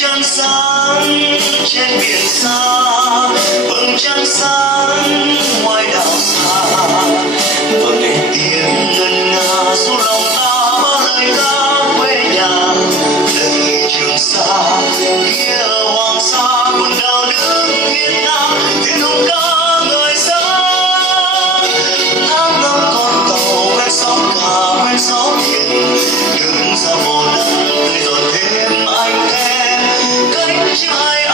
trăng sáng trên biển xa, vầng trăng sáng ngoài đảo xa, và nghe tiếng ngân nga du lòng ta bao lời ca quê nhà. Đây Trường Sa kia Hoàng Sa, quần đảo nước Việt Nam thiên hùng ca ngời sáng. Tháng năm con tàu quen sóng cả quen gió biển, đứng ra vô đất tươi giòn thêm anh em cánh chim hai